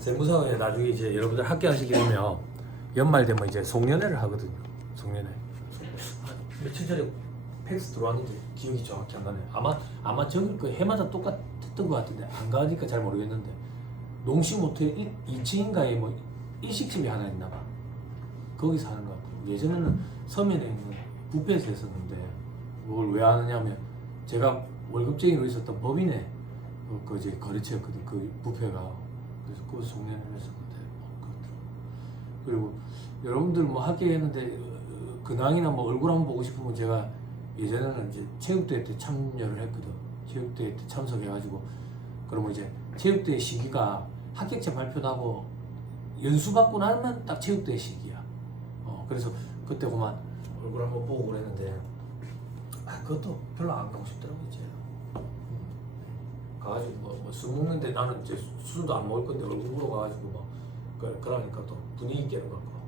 세무사에 나중에 이제 여러분들 합격하시게 되면 연말 되면 이제 송년회를 하거든요. 송년회. 며칠 전에 팩스 들어왔는데 기억이 정확히 안 나네. 아마 저기 그 해마다 똑같았던 것 같은데 안 가니까 잘 모르겠는데 농심 호텔 2층인가에 뭐 일식집이 하나 있나 봐. 거기서 하는 것 같아요. 예전에는 서면에 있는 뷔페에서 했었는데 그걸 왜 하느냐면 제가 월급쟁이로 있었던 법인의 그 이제 거래처였거든. 그 뷔페가. 그래서 그 송년회를 했었는데 그리고 여러분들 뭐 합격했는데 근황이나 뭐 얼굴 한번 보고 싶으면 제가 예전에는 이제 체육대회 때 참여를 했거든. 체육대회 때 참석해가지고 그러면 이제 체육대회 시기가 합격자 발표하고 연수 받고 나면 딱 체육대회 시기야. 그래서 그때 그만 얼굴 한번 보고 그랬는데 그것도 별로 안 가고 싶더라고 이제. 가가지고 술 먹는데 나는 이제 술도 안 먹을 건데 얼굴 보러 가가지고 막 그러니까 또 분위기 깨는 것 같고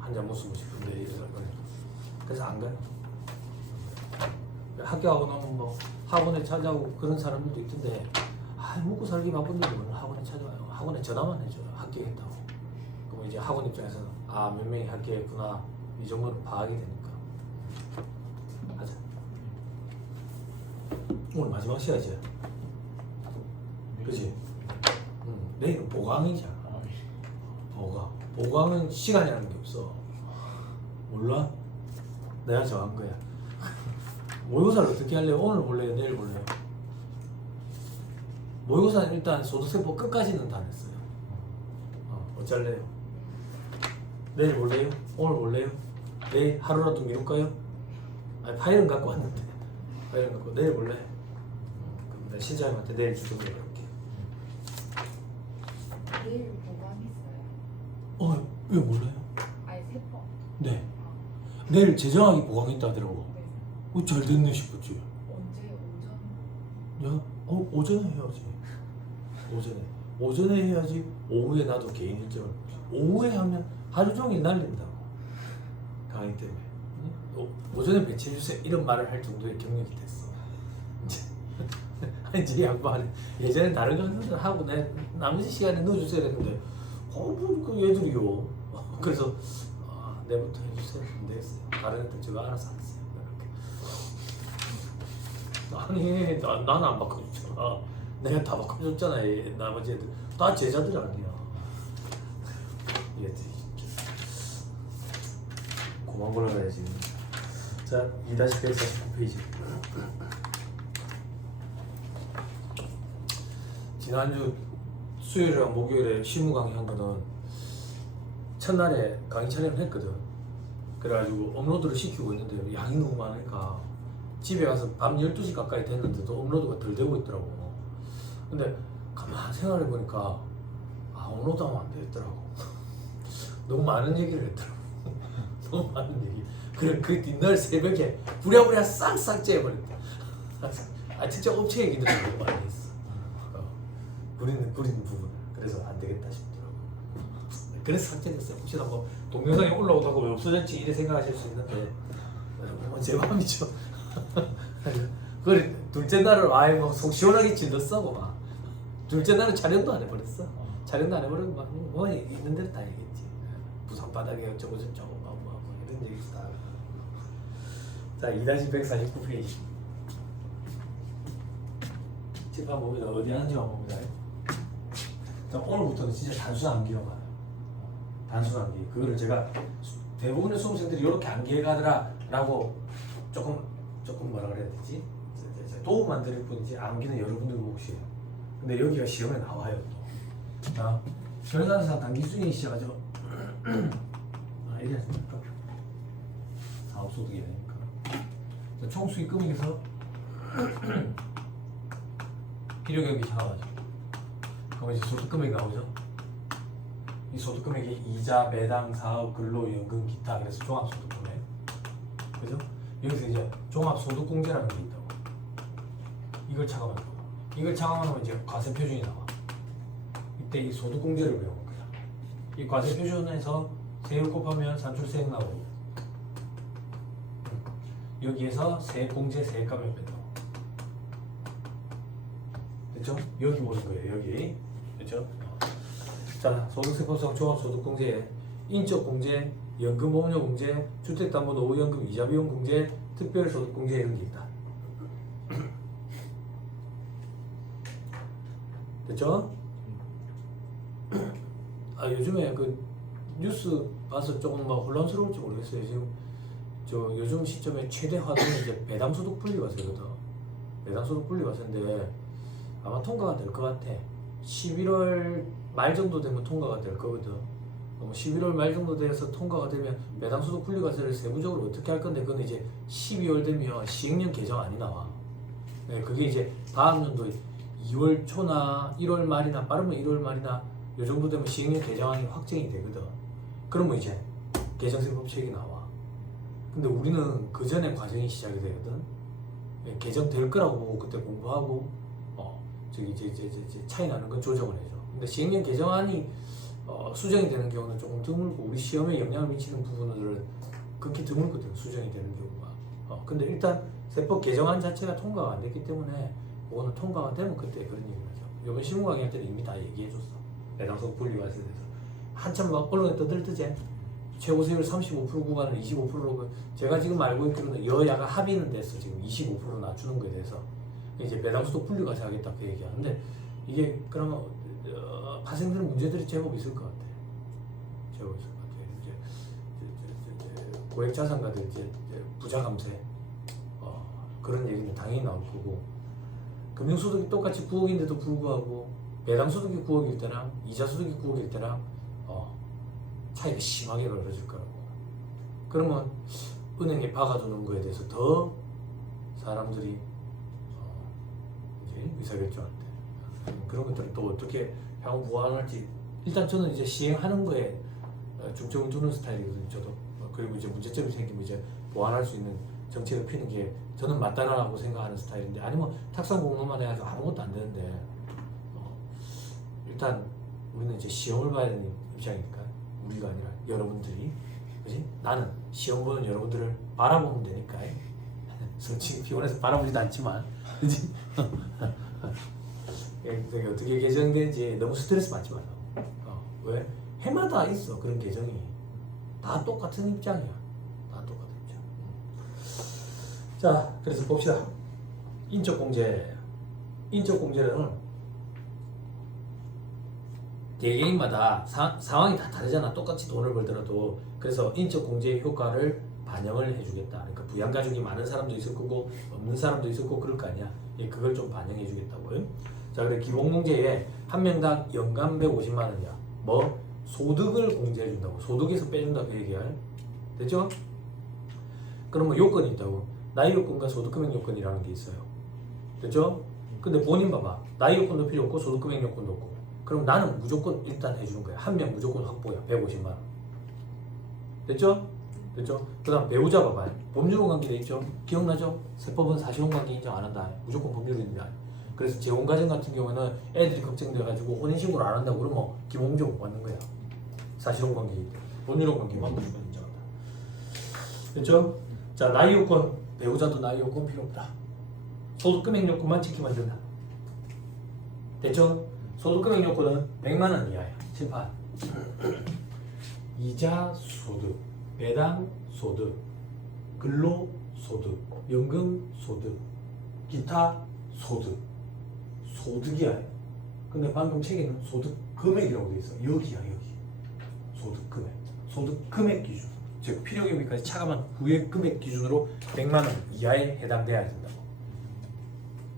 한잔 먹으면 싶은데 이러니까 그래서 안 가요. 학교하고 나면 뭐 학원에 찾아오고 그런 사람들도 있던데 먹고 살기 바쁜데 뭐 학원에 찾아와요. 학원에 전화만 해줘요. 합격했다고. 그럼 이제 학원 입장에서는 몇 명이 합격했구나 이 정도는 파악이 되니까 하자. 오늘 마지막 시간이지. 그치? 내일은 보강이잖아. 보강은 시간이라는 게 없어. 몰라? 내가 정한 거야. 모의고사를 어떻게 할래요? 오늘 볼래요? 내일 볼래요? 모의고사는 일단 소득세법 끝까지는 다 냈어요. 어쩔래요? 내일 볼래요? 오늘 볼래요? 내일 하루라도 미룰까요? 아니 파일은 갖고 왔는데 파일은 갖고 내일 볼래? 그럼 내가 신사님한테 내일 주소를 볼게. 내일 보강 있어요. 왜 몰라요? 아니 세법. 네. 내일 재정학이 보강했다 하더라고. 네. 잘 됐네 싶었지. 언제 오전? 야, 오전에 해야지. 오전에 해야지. 오후에 나도 개인 일정을. 오후에 하면 하루 종일 날린다고. 강의 때문에. 오전에 배치해주세요. 이런 말을 할 정도의 경력이 됐어. 이제 양반이 예전에 다른 강의를 하고 내 나머지 시간에 넣어주셔야 되는데 그 얘들이요. 그래서 내부터 해주세요. 안 되겠어요. 다른 애들 제가 알아서 하겠어요. 아니 나는 안 바꿔줬잖아. 내가 다 바꿔줬잖아. 나머지 애들 다 제자들 아니야. 얘들이 고만 골라가야지. 자 2-149페이지. 지난주 수요일이랑 목요일에 실무 강의 한 거는 첫날에 강의 촬영을 했거든. 그래가지고 업로드를 시키고 있는데 양이 너무 많으니까 집에 가서 밤 12시 가까이 됐는데도 업로드가 덜 되고 있더라고. 근데 가만히 생각해보니까 업로드하면 안 되겠더라고. 너무 많은 얘기를 했더라고. 너무 많은 얘기. 그래 그 뒷날 새벽에 부랴부랴 싹싹 째버렸다. 진짜 업체 얘기들을 너무 많이 했어. 부리는 부분. 그래서 안 되겠다 싶더라고. 그래서 삭제됐어요. 혹시나 뭐 동영상이 올라오다가 왜 없어졌지 이래 생각하실 수 있는데 제 마음이죠. 그걸 둘째 날을 아예 뭐 속 시원하게 질렀어 막. 둘째 날은 촬영도 안 해버렸어. 촬영도 안 해버리고 막 뭐 있는 대로 다 얘기했지. 부산 바닥에 어쩌고 저쩌고 뭐 이런 얘기 다. 자 2-149페이지. 칠판 봅니다. 어디 하는지만 봅니다. 자, 오늘부터는 진짜 단순 암기로 가요. 단순 암기. 그거를 제가 대부분의 수험생들이 이렇게 암기해가더라라고 조금 뭐라 그래야 되지? 도움만 드릴 뿐이지 암기는 여러분들 몫이에요. 근데 여기가 시험에 나와요 또. 자, 결산상 단기순위 시작하죠. 이래 하지 말까? 사업소득이 되니까. 자, 총수익금액에서 필요경비 시작하죠. 그럼 이제 소득금액이 나오죠. 이 소득금액이 이자, 배당, 사업, 근로, 연금, 기타. 그래서 종합소득금액. 그죠? 여기서 이제 종합소득공제라는 게 있다고. 이걸 차감한다고. 이걸 차감하면 이제 과세표준이 나와. 이때 이 소득공제를 배우는 거야. 이 과세표준에서 세율 곱하면 산출세액 나오고 여기에서 세액공제 세액감을 뺀다고. 됐죠? 여기 보는 거예요. 여기. 됐죠? 자, 소득세법상 종합소득공제, 인적공제, 연금보험료공제, 주택담보노후연금 이자비용공제, 특별소득공제 이런 게 있다. 됐죠? 아, 요즘에 그 뉴스 봐서 조금 막 혼란스러울지 모르겠어요. 지금 저 요즘 시점에 최대 화두는 이제 배당소득 분리과세거든. 배당소득 분리과세인데 아마 통과가 될 것 같아. 11월 말 정도 되면 통과가 될 거거든. 11월 말 정도 돼서 통과가 되면 배당소득 분리과세를 세부적으로 어떻게 할 건데, 그건 이제 12월 되면 시행령 개정안이 나와. 네, 그게 이제 다음 연도 2월 초나 1월 말이나 빠르면 1월 말이나 요 정도 되면 시행령 개정안이 확정이 되거든. 그러면 이제 개정세법책이 나와. 근데 우리는 그 전에 과정이 시작이 되거든. 네, 개정될 거라고 보고 그때 공부하고 저기 이제 차이 나는 건 조정을 해줘. 근데 시행령 개정안이 수정이 되는 경우는 조금 드물고 우리 시험에 영향을 미치는 부분들은 극히 드물거든. 수정이 되는 경우가. 근데 일단 세법 개정안 자체가 통과가 안 됐기 때문에 그거는 통과가 되면 그때 그런 얘기를 하죠. 이번 신문 강의 때는 이미 다 얘기해줬어. 배당소득 분리과세에 대해서 한참 막 언론에 떠들뜨지. 최고 세율 35% 구간을 25%로 제가 지금 알고 있기로는 여야가 합의는 됐어. 지금 25% 낮추는 거에 대해서 이제 배당소득 분리과세 하겠다 그 얘기하는데, 이게 그러면 파생되는 문제들이 제법 있을 것 같아. 제법 있을 것 같아. 이제 고액자산가들 이제 부자 감세 그런 얘기는 당연히 나올 거고, 금융소득이 똑같이 9억인데도 불구하고 배당소득이 9억일 때랑 이자소득이 9억일 때랑 차이가 심하게 벌어질 거라고. 그러면 은행에 박아두는 거에 대해서 더 사람들이 이제 의사결정한대. 그런 것들은 또 어떻게 향후 보완할지, 일단 저는 이제 시행하는 거에 중점을 두는 스타일이거든요. 저도. 그리고 이제 문제점이 생기면 이제 보완할 수 있는 정책을 피는 게 저는 맞다라고 생각하는 스타일인데, 아니면 탁상 공론만 해가지고 아무것도 안 되는데 일단 우리는 이제 시험을 봐야 되는 입장이니까, 우리가 아니라 여러분들이, 그지? 나는 시험 보는 여러분들을 바라보면 되니까. 솔직히 피곤해서 바라보지도 않지만, 그지? 어떻게 개정되는지 너무 스트레스 받지 말라고. 왜? 해마다 있어 그런 개정이. 다 똑같은 입장이야. 다 똑같은 입장. 자, 그래서 봅시다. 인적공제. 인적공제는 개개인마다 상황이 다 다르잖아. 똑같이 돈을 벌더라도. 그래서 인적공제의 효과를 반영을 해주겠다. 그러니까 부양가족이 많은 사람도 있을 거고 없는 사람도 있을 거고 그럴 거 아니야. 그걸 좀 반영해 주겠다고요. 자, 그래 기본공제에 한 명당 연간 150만 원이야. 뭐 소득을 공제해 준다고. 소득에서 빼준다 그 얘기야. 됐죠? 그러면 요건이 있다고. 나이 요건과 소득 금액 요건이라는 게 있어요. 됐죠? 근데 본인 봐봐. 나이 요건도 필요 없고 소득 금액 요건도 없고. 그럼 나는 무조건 일단 해주는 거야. 한 명 무조건 확보야. 150만 원. 됐죠? 됐죠? 그 다음 배우자 봐봐요. 법률혼 관계 돼 있죠? 기억나죠? 세법은 사실혼 관계 인정 안 한다. 무조건 법률혼이다. 그래서 재혼가정 같은 경우에는 애들이 걱정돼가지고 혼인신고를 안 한다고 그러면 기본적으로 못 받는 거야. 사실혼 관계이기 때문에. 법률혼 관계만 무조건 인정한다. 됐죠? 자, 나이 요건. 배우자도 나이 요건 필요 없다. 소득 금액 요건만 지키면 된다. 됐죠? 소득 금액 요건은 100만 원 이하야. 칠판. 이자 소득, 배당 소득, 근로 소득, 연금 소득, 기타 소득. 소득이야. 근데 방금 책에는 소득 금액이라고 돼 있어. 여기야, 여기. 소득 금액. 소득 금액 기준. 즉 필요경비까지 차감한 후의 금액 기준으로 100만 원 이하에 해당돼야 된다고.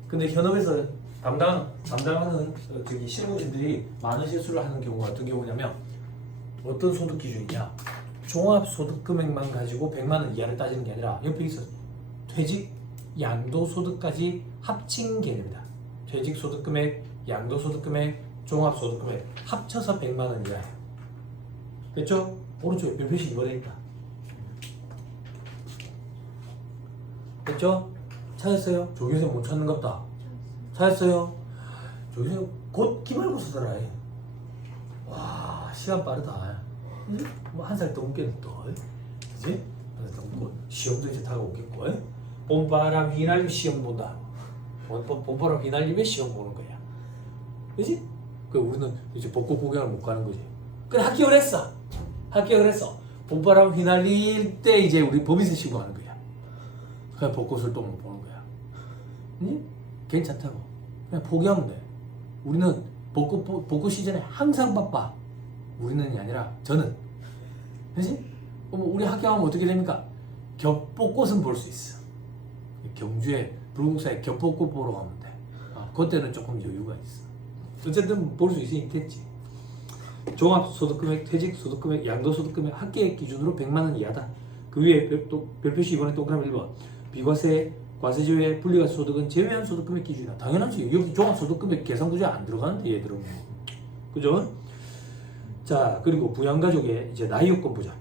근데 현업에서 담당하는 저기 실무진들이 많은 실수를 하는 경우가 어떤 경우냐면, 어떤 소득 기준이냐? 종합 소득 금액만 가지고 100만 원 이하를 따지는 게 아니라 옆에 있어. 퇴직, 양도소득까지 합친 개념이다. 퇴직 소득 금액, 양도소득 금액, 종합 소득 금액 합쳐서 100만 원 이하야. 됐죠? 오른쪽에 별표시 이거 돼 있다. 됐죠? 찾았어요? 조교생 못 찾는 것 같다. 찾았어요? 조교생 곧 기말고사더라. 와, 시간 빠르다. 뭐 한 살 더 먹겠네 또. 그지? 한 살 더 먹고 시험도 이제 다가오겠고. 봄바람 휘날리면 시험 본다. 봄바람 휘날리면 시험 보는 거야. 그지? 그 우리는 이제 벚꽃 구경을 못 가는 거지. 그래 합격을 했어. 합격을 했어. 봄바람 휘날릴 때 이제 우리 법인세 신고하는 거야. 그냥 벚꽃을 또 못 보는 거야. 응? 괜찮다고. 그냥 포기하면 돼. 우리는 벚꽃 시즌에 항상 바빠. 우리는이 아니라 저는. 그지? 그럼 우리 합격하면 어떻게 됩니까? 겹벚꽃은 볼 수 있어. 경주에 불국사에 겹벚꽃 보러 가면 돼. 그때는 조금 여유가 있어. 어쨌든 볼 수 있겠지. 종합소득금액, 퇴직소득금액, 양도소득금액 합계액 기준으로 100만 원 이하다. 그 위에 별표시 이번에 동그라미 1번. 비과세, 과세제외, 분리과세 소득은 제외한 소득금액 기준이다. 당연하지. 여기 종합소득금액 계산구조에 안 들어가는데 얘들은. 그죠? 자, 그리고 부양가족의 이제 나이 요건 보자.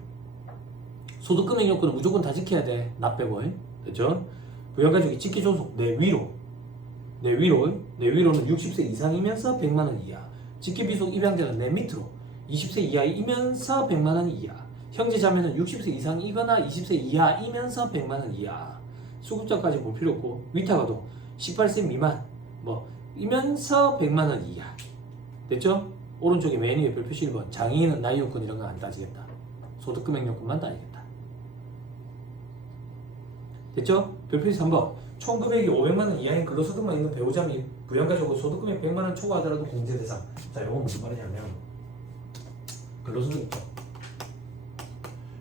소득금액 요건은 무조건 다 지켜야 돼. 나 빼고. 됐죠? 부양가족이 직계존속 내 위로는 60세 이상이면서 100만 원 이하. 직계비속 입양자는 내 밑으로 20세 이하이면서 100만 원 이하. 형제 자매는 60세 이상이거나 20세 이하이면서 100만 원 이하. 수급자까지 볼 필요 없고 위탁아동 18세 미만 이면서 100만 원 이하. 됐죠? 오른쪽에 맨 위에 별표시 1번. 장애인은 나이 요건 이런 거 안 따지겠다. 소득금액 요건만 따지겠다. 됐죠? 별표시 3번. 총 금액이 500만 원 이하인 근로소득만 있는 배우자 및 부양가족은 소득금액 100만 원 초과하더라도 공제 대상. 자, 이건 무슨 말이냐면 근로소득 있죠.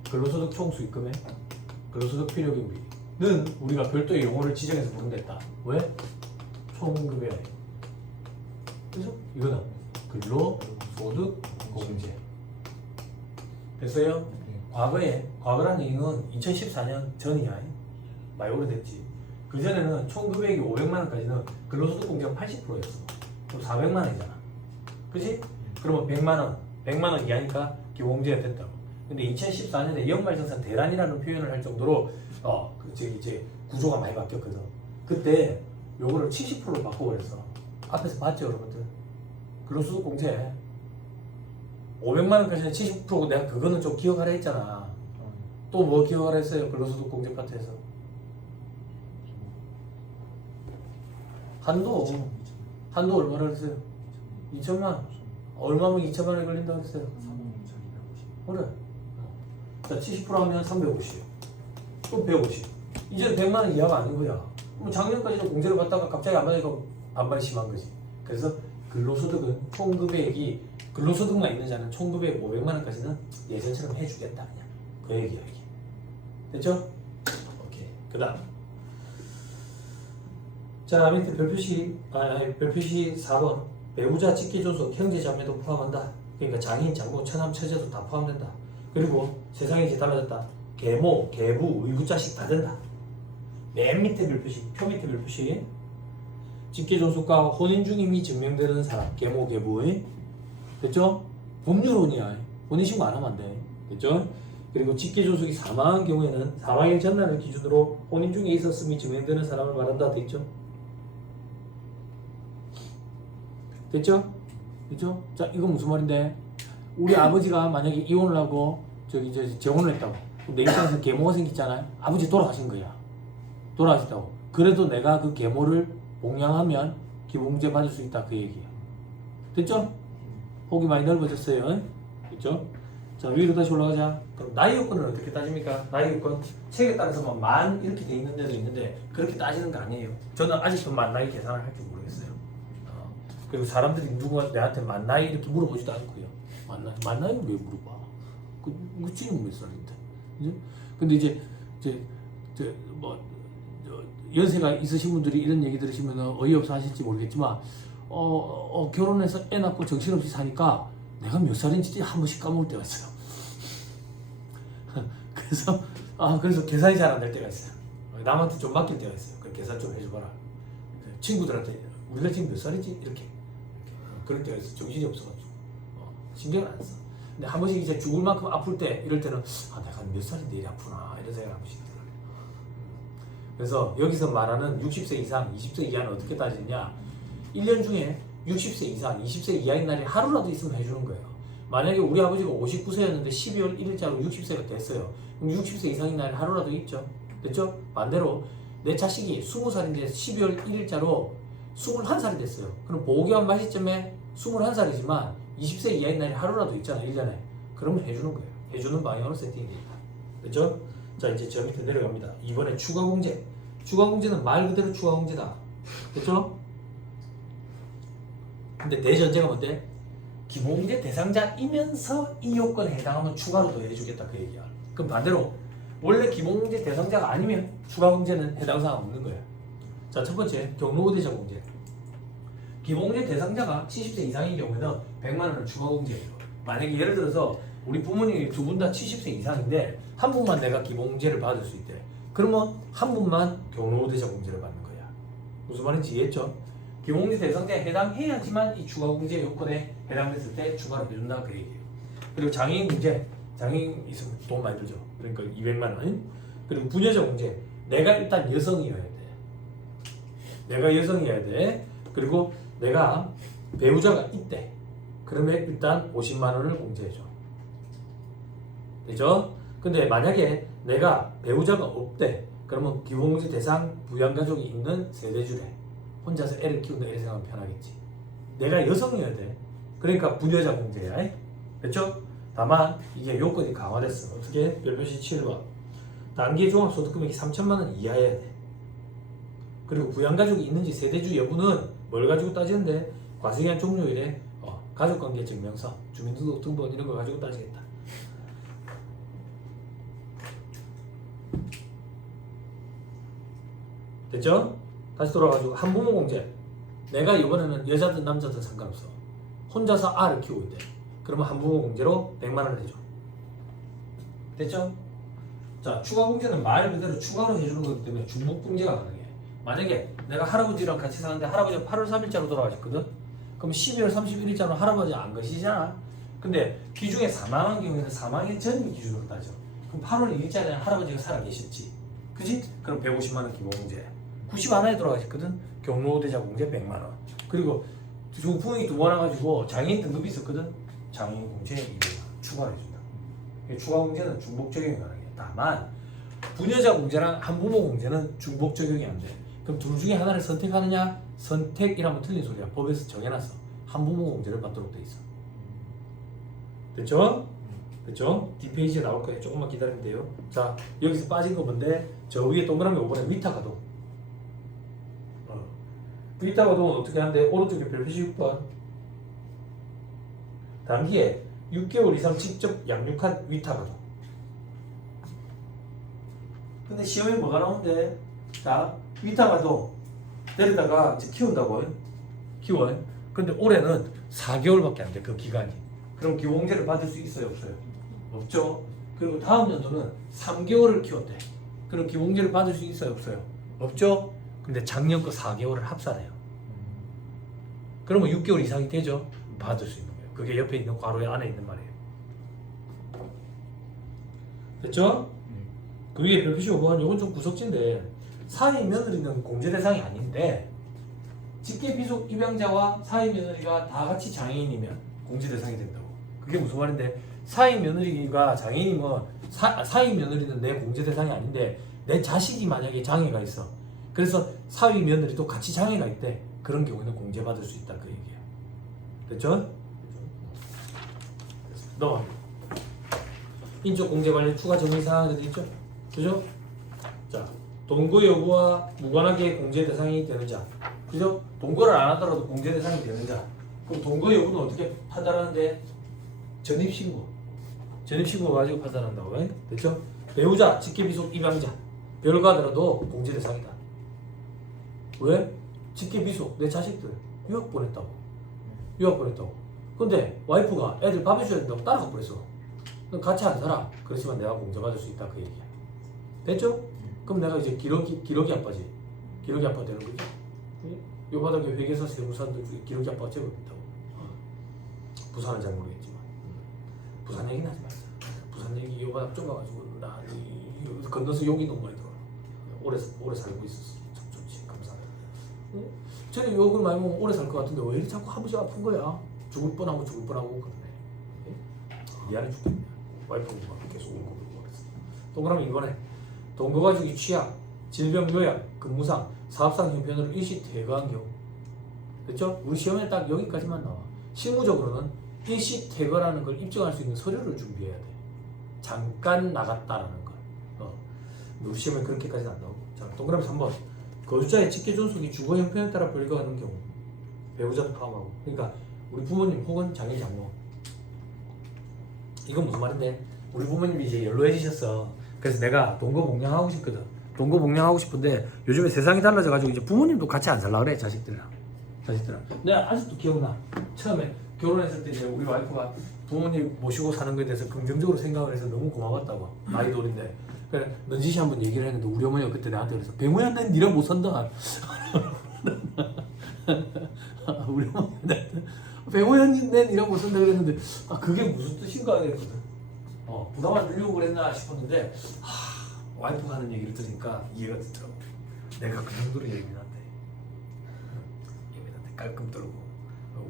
근로소득 총 수익금액, 근로소득 필요경비는 우리가 별도의 용어를 지정해서 부른댔다. 왜? 총 금액. 그래서 이거는 근로소득 공제. 됐어요? 과거라는 얘기는 2014년 전이야. 많이 오래됐지. 그 전에는 총 금액이 500만 원까지는 근로소득 공제가 80%였어. 그럼 400만 원이잖아. 그치? 그러면 100만 원 이하니까 기본공제가 됐다고. 근데 2014년에 연말정산 대란이라는 표현을 할 정도로 이제 구조가 많이 바뀌었거든. 그때 요거를 70%로 바꿔버렸어. 앞에서 봤죠, 여러분들? 근로소득 공제 500만 원까지는 70%고 내가 그거는 좀 기억하라 했잖아. 또 뭐 기억하라 했어요? 근로소득 공제 파트에서 한도 얼마나 했어요? 2천만. 얼마면 2천만 원이 걸린다고 했어요? 그래. 자, 70% 하면 350. 또 150. 이제는 100만 원 이하가 아닌 거야. 그럼 작년까지는 공제를 받다가 갑자기 안 받으니까 반발이 심한 거지. 그래서 근로소득은 총 금액이 근로소득만 있는 자는 총 금액 500만 원까지는 예전처럼 해주겠다. 그냥 그 얘기야 이게. 됐죠? 오케이. 그다음. 자, 밑에 별표시 4번. 배우자 직계존속 형제 자매도 포함한다. 그러니까 장인, 장모, 처남, 처제도 다 포함된다. 그리고 세상이 이제 달라졌다. 계모, 계부, 의붓자식 다 된다. 맨 밑에 별표시, 표 밑에 별표시. 직계존속과 혼인 중임이 증명되는 사람, 계모, 계부의. 됐죠? 법률혼이야. 혼인신고 안 하면 안 돼. 됐죠? 그리고 직계존속이 사망한 경우에는 사망일 전날을 기준으로 혼인 중에 있었음이 증명되는 사람을 말한다. 됐죠? 됐죠? 됐죠? 자, 이건 무슨 말인데? 우리 아버지가 만약에 이혼을 하고 재혼을 했다고. 내 입장에서 계모가 생겼잖아요. 아버지 돌아가신 거야. 돌아가셨다고. 그래도 내가 그 계모를 봉양하면 기본공제 받을 수 있다. 그 얘기야. 됐죠? 폭이 많이 넓어졌어요. 됐죠? 자, 위로 다시 올라가자. 그럼 나이 요건을 어떻게 따집니까? 나이 요건 책에 따라서 만 이렇게 돼 있는 데도 있는데 그렇게 따지는 거 아니에요. 저는 아직도 만 나이 계산을 할 줄 모르겠어요. 그리고 사람들이 누가 내한테 만 나이 이렇게 물어보지도 않고요. 만 나이는 왜 물어봐? 그 지금 몇 살인데? 이제? 근데 이제 연세가 있으신 분들이 이런 얘기 들으시면 어이없어 하실지 모르겠지만 결혼해서 애 낳고 정신없이 사니까 내가 몇 살인지 한 번씩 까먹을 때가 있어요. 그래서 계산이 잘 안 될 때가 있어요. 남한테 좀 맡길 때가 있어요. 그 계산 좀 해줘봐라. 친구들한테 우리가 지금 몇 살이지? 이렇게 그럴 때가 있어. 정신이 없어가지고 신경을 안 써. 근데 한 번씩 이제 죽을 만큼 아플 때 이럴 때는 내가 몇 살인데 이리 아프나 이런 생각 한 번씩 들어요. 그래서 여기서 말하는 60세 이상, 20세 이하는 어떻게 따지냐? 1년 중에 60세 이상, 20세 이하인 날이 하루라도 있으면 해주는 거예요. 만약에 우리 아버지가 59세였는데 12월 1일자로 60세가 됐어요. 그럼 60세 이상인 날이 하루라도 있죠. 됐죠? 반대로 내 자식이 20살인데 12월 1일자로 21살이 됐어요. 그럼 보호교환 마시점에 21살이지만 20세 이하인 날이 하루라도 있잖아 1년에. 그러면 해주는 거예요. 해주는 방향으로 세팅이 됩니다. 그렇죠? 자 이제 저 밑에 내려갑니다. 이번에 추가 공제. 추가 공제는 말 그대로 추가 공제다. 그렇죠? 근데 대전제가 뭔데? 기본공제 대상자이면서 이 요건에 해당하면 추가로 더 해주겠다 그 얘기야. 그럼 반대로 원래 기본공제 대상자가 아니면 추가 공제는 해당 사항 없는 거야. 자, 첫 번째 경로우대자 공제. 기본공제 대상자가 70세 이상인 경우에는 100만 원을 추가 공제해요. 만약에 예를 들어서 우리 부모님이 두 분 다 70세 이상인데 한 분만 내가 기본공제를 받을 수 있대. 그러면 한 분만 경로우대자 공제를 받는 거야. 무슨 말인지 이해했죠? 기본공제 대상자에 해당해야지만 이 추가 공제 요건에 해당됐을 때 추가로 해준다 그 얘기예요. 그리고 장애인 공제, 장애인 있으면 돈 많이 들죠. 그러니까 200만 원. 그리고 부녀자 공제, 내가 일단 여성이어야 돼. 내가 여성이어야 돼. 그리고 내가 배우자가 있대. 그러면 일단 50만 원을 공제해줘. 되죠? 근데 만약에 내가 배우자가 없대. 그러면 기본공제 대상 부양가족이 있는 세대주래. 혼자서 애를 키운다 이렇게 생각하면 편하겠지. 내가 여성이어야 돼. 그러니까 부녀자 공제야. 그렇죠? 다만 이게 요건이 강화됐어. 어떻게? 별표시 7번. 단기 종합소득 금액이 3천만 원 이하여야 돼. 그리고 부양가족이 있는지 세대주 여부는 뭘 가지고 따지는데 과세기한 종료일에 가족관계 증명서, 주민등록등본 이런 거 가지고 따지겠다. 됐죠? 다시 돌아가지고 한부모 공제. 내가 이번에는 여자든 남자든 상관없어. 혼자서 아를 키우고 있대. 그러면 한부모 공제로 100만 원을 해줘. 됐죠? 자, 추가 공제는 말 그대로 추가로 해주는 거기 때문에 중복 공제가 가능해. 만약에 내가 할아버지랑 같이 사는데 할아버지가 8월 3일자로 돌아가셨거든? 그럼 12월 31일자로 할아버지 안 거시잖아? 근데 기중에 사망한 경우에는 사망의 전 기준으로 따져. 그럼 8월 1일자에 할아버지가 살아계셨지. 그지? 그럼 150만 원 기본공제. 90 하나에 돌아가셨거든? 경로대자 공제 100만 원. 그리고 부모님이 두 번 와가지고 장애인 등급이 있었거든? 장애인 공제 200만 원 추가로 해준다. 추가 공제는 중복 적용이 가능해. 다만 부녀자 공제랑 한부모 공제는 중복 적용이 안 돼. 그럼 둘 중에 하나를 선택하느냐? 선택이라면 틀린 소리야. 법에서 정해놨어. 한부모 공제를 받도록 돼 있어. 됐죠? 됐죠? 뒷페이지에 나올 거예요. 조금만 기다리면 돼요. 자, 여기서 빠진 거 뭔데? 저 위에 동그라미 5번에 위탁가동. 위탁가동은 어떻게 하는데? 오른쪽에 별표시 6번. 단기에 6개월 이상 직접 양육한 위탁가동. 근데 시험에 뭐가 나오는데? 자, 위탁가동 데리다가 이제 키운다고. 키워. 근데 올해는 4개월밖에 안 돼. 그 기간이. 그럼 기본공제를 받을 수 있어요? 없어요? 없죠. 그리고 다음 연도는 3개월을 키웠대. 그럼 기본공제를 받을 수 있어요? 없어요? 없죠. 근데 작년 거 4개월을 합산해요. 그러면 6개월 이상이 되죠? 받을 수 있는 거예요. 그게 옆에 있는 괄호 안에 있는 말이에요. 됐죠? 그 위에 별표시 5번, 이건 좀 구석진데 사위 며느리는 공제 대상이 아닌데 직계 비속 입양자와 사위 며느리가 다 같이 장애인이면 공제 대상이 된다고. 그게 무슨 말인데? 사위 며느리가 장애인이면 사위 며느리는 내 공제 대상이 아닌데 내 자식이 만약에 장애가 있어. 그래서 사위 며느리도 같이 장애가 있대. 그런 경우에는 공제받을 수 있다 그 얘기야. 됐죠? 넘어가. 인적 공제 관련 추가 정의 사항이 있죠? 그죠? 자, 동거 여부와 무관하게 공제 대상이 되는 자. 그죠? 동거를 안 하더라도 공제 대상이 되는 자. 그럼 동거 여부는 어떻게 판단하는데? 전입신고. 전입신고 가지고 판단한다고. 됐죠? 배우자, 직계비속 입양자. 별거하더라도 공제 대상이다. 왜? 직계비속, 내 자식들 유학 보냈다고. 유학 보냈다고. 근데 와이프가 애들 밥 해줘야 된다고 따라가 버렸어. 그럼 같이 안 살아. 그렇지만 내가 공제받을 수 있다 그 얘기야. 됐죠? 그럼 내가 이제 기러기 아빠지. 기러기 아빠 되는 거지. 요 바닥에 회계사 세무사들 중에 기러기 아빠가 제법 있다고. 부산은 잘 모르겠지만. 부산 얘기는 하지 말자. 부산 얘기 요 바닥 좁아가지고 나 건너서 욕이 너무 많이 들어. 오래 살고 있었어. 참 좋지. 감사합니다. 쟤는 욕을 많이 먹으면 오래 살 것 같은데 왜 이렇게 자꾸 아버지가 아픈 거야? 죽을 뻔하고 그러네. 미안해 죽겠네. 와이프가 계속 울고 그랬어. 동그라미 이거네. 동거 가족이 취약, 질병 요양, 근무상, 사업상 형편으로 일시 퇴거한 경우. 됐죠? 우리 시험에 딱 여기까지만 나와. 실무적으로는 일시 퇴거라는 걸 입증할 수 있는 서류를 준비해야 돼. 잠깐 나갔다라는 걸. 우리 시험에 그렇게까지는 안 나오고. 자, 동그라미 3번. 거주자의 직계 존속이 주거 형편에 따라 불가하는 경우. 배우자도 포함하고. 그러니까 우리 부모님 혹은 장인 장모. 이건 무슨 말인데? 우리 부모님이 이제 연로해지셨어. 그래서 내가 동거복양하고 싶거든. 동거복양하고 싶은데 요즘에 세상이 달라져가지고 이제 부모님도 같이 안 살라 그래, 자식들이랑. 내가 아직도 기억나. 처음에 결혼했을 때 이제 우리 와이프가 부모님 모시고 사는 거에 대해서 긍정적으로 생각을 해서 너무 고마웠다고. 아이돌인데. 그래, 넌지시 한번 얘기를 했는데 우리 어머니가 그때 나한테 그래서 배모야 난 니랑 못 산다. 우리 어머니한테 배모야 난 니랑 못 산다 그랬는데 그게 무슨 뜻인가 했거든. 부담 안 주려고 그랬나 싶었는데 와이프가 하는 얘기를 들으니까 이해가 되더라고. 내가 그 정도로 예민한데 깔끔 떨고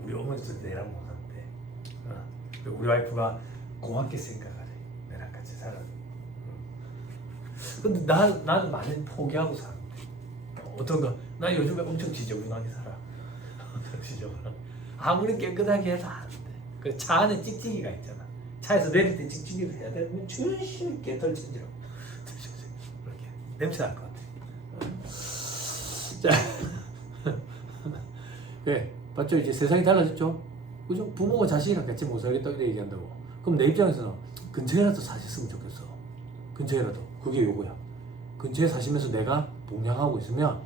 우리 어머니도 내랑 못 산대. 우리 와이프가 고맙게 생각하래. 내랑 같이 살아. 근데 나도 많이 포기하고 사는데 어떤가? 나 요즘에 엄청 지저분하게 살아. 지저분하게. 아무리 깨끗하게 해도 안 돼. 그 차 안에 찍찍이가 있잖아. 차에서 내릴 때 찍찍이를 해야 돼. 주시 개털 천지라고. 이렇게 냄새 날 것 같아. 자, 그래 봤죠? 이제 세상이 달라졌죠. 그죠? 부모가 자식이랑 같이 못 살겠다 이렇게 얘기한다고. 그럼 내 입장에서는 근처에라도 사셨으면 좋겠어. 근처에라도. 그게 요거야. 근처에 사시면서 내가 봉양하고 있으면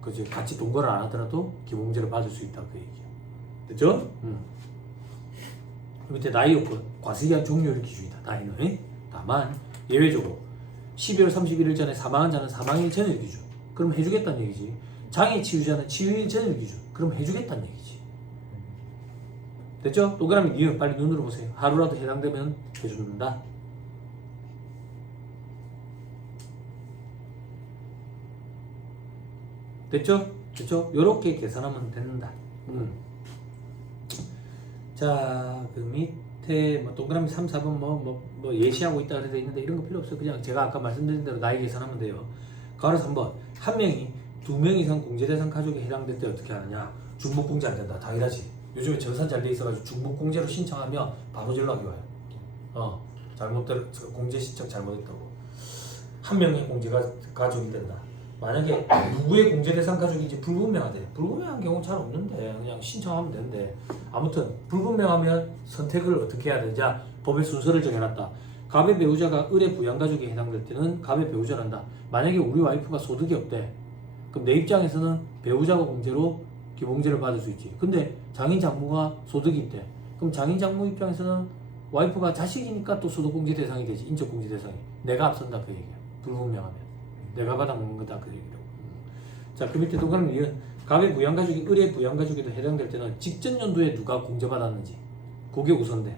그지 같이 동거를 안 하더라도 기본제를 받을 수 있다 그 얘기야. 됐죠? 밑에 나이 요건 과세기한 종료일 기준이다. 나이는. 다만 예외적으로 12월 31일 전에 사망한 자는 사망일 전일 기준. 그럼 해주겠다는 얘기지. 장애 치유자는 치유일 전일 기준. 그럼 해주겠다는 얘기지. 됐죠? 동그라미 니은 빨리 눈으로 보세요. 하루라도 해당되면 해준다. 됐죠? 됐죠? 요렇게 계산하면 된다. 자, 그 밑에 뭐 동그라미 3, 4번 뭐 예시하고 있다 그래 있는데 이런 거 필요 없어요. 그냥 제가 아까 말씀드린 대로 나이 계산하면 돼요. 가로 3번. 한 명이 2명 이상 공제대상 가족에 해당될 때 어떻게 하느냐? 중복공제 안 된다. 당연하지. 요즘에 정산 잘 돼 있어가지고 중복공제로 신청하면 바로 연락이 와요. 잘못된 공제 신청 잘못했다고. 한 명의 공제가 가족이 된다. 만약에 누구의 공제 대상 가족인지 불분명하대. 불분명한 경우 잘 없는데 그냥 신청하면 되는데 아무튼 불분명하면 선택을 어떻게 해야 되냐? 법의 순서를 정해놨다. 갑의 배우자가 을의 부양 가족에 해당될 때는 갑의 배우자란다. 만약에 우리 와이프가 소득이 없대. 그럼 내 입장에서는 배우자가 공제로 기본공제를 받을 수 있지. 근데 장인 장모가 소득이 있대. 그럼 장인 장모 입장에서는 와이프가 자식이니까 또 소득공제 대상이 되지. 인적공제 대상이. 내가 앞선다 그 얘기야. 불분명하면. 내가 받아먹는 거다 그 얘기라고. 자, 그 밑에 동그라미 니은 갑의 부양가족이 을의 부양가족에도 해당될 때는 직전 연도에 누가 공제받았는지 그게 우선돼.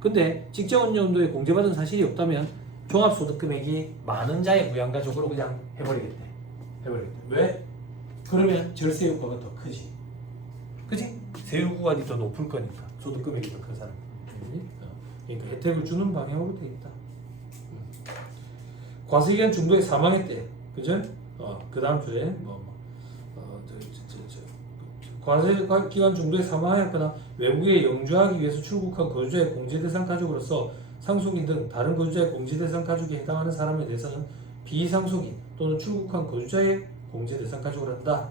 근데 직전 연도에 공제받은 사실이 없다면 종합소득금액이 많은 자의 부양가족으로 그냥 해버리겠대. 왜? 그러면 절세 효과가 더 크지. 그지? 세율구간이 더 높을 거니까 소득금액이 더 큰 사람. 그러니까 혜택을 주는 방향으로 되어 있다. 과세기간 중도에 사망했대. 그죠? 그 다음 주에 과세기간 중도에 사망하였거나 외국에 영주하기 위해서 출국한 거주자의 공제대상 가족으로서 상속인 등 다른 거주자의 공제대상 가족에 해당하는 사람에 대해서는 비상속인 또는 출국한 거주자의 공제대상 가족을 한다.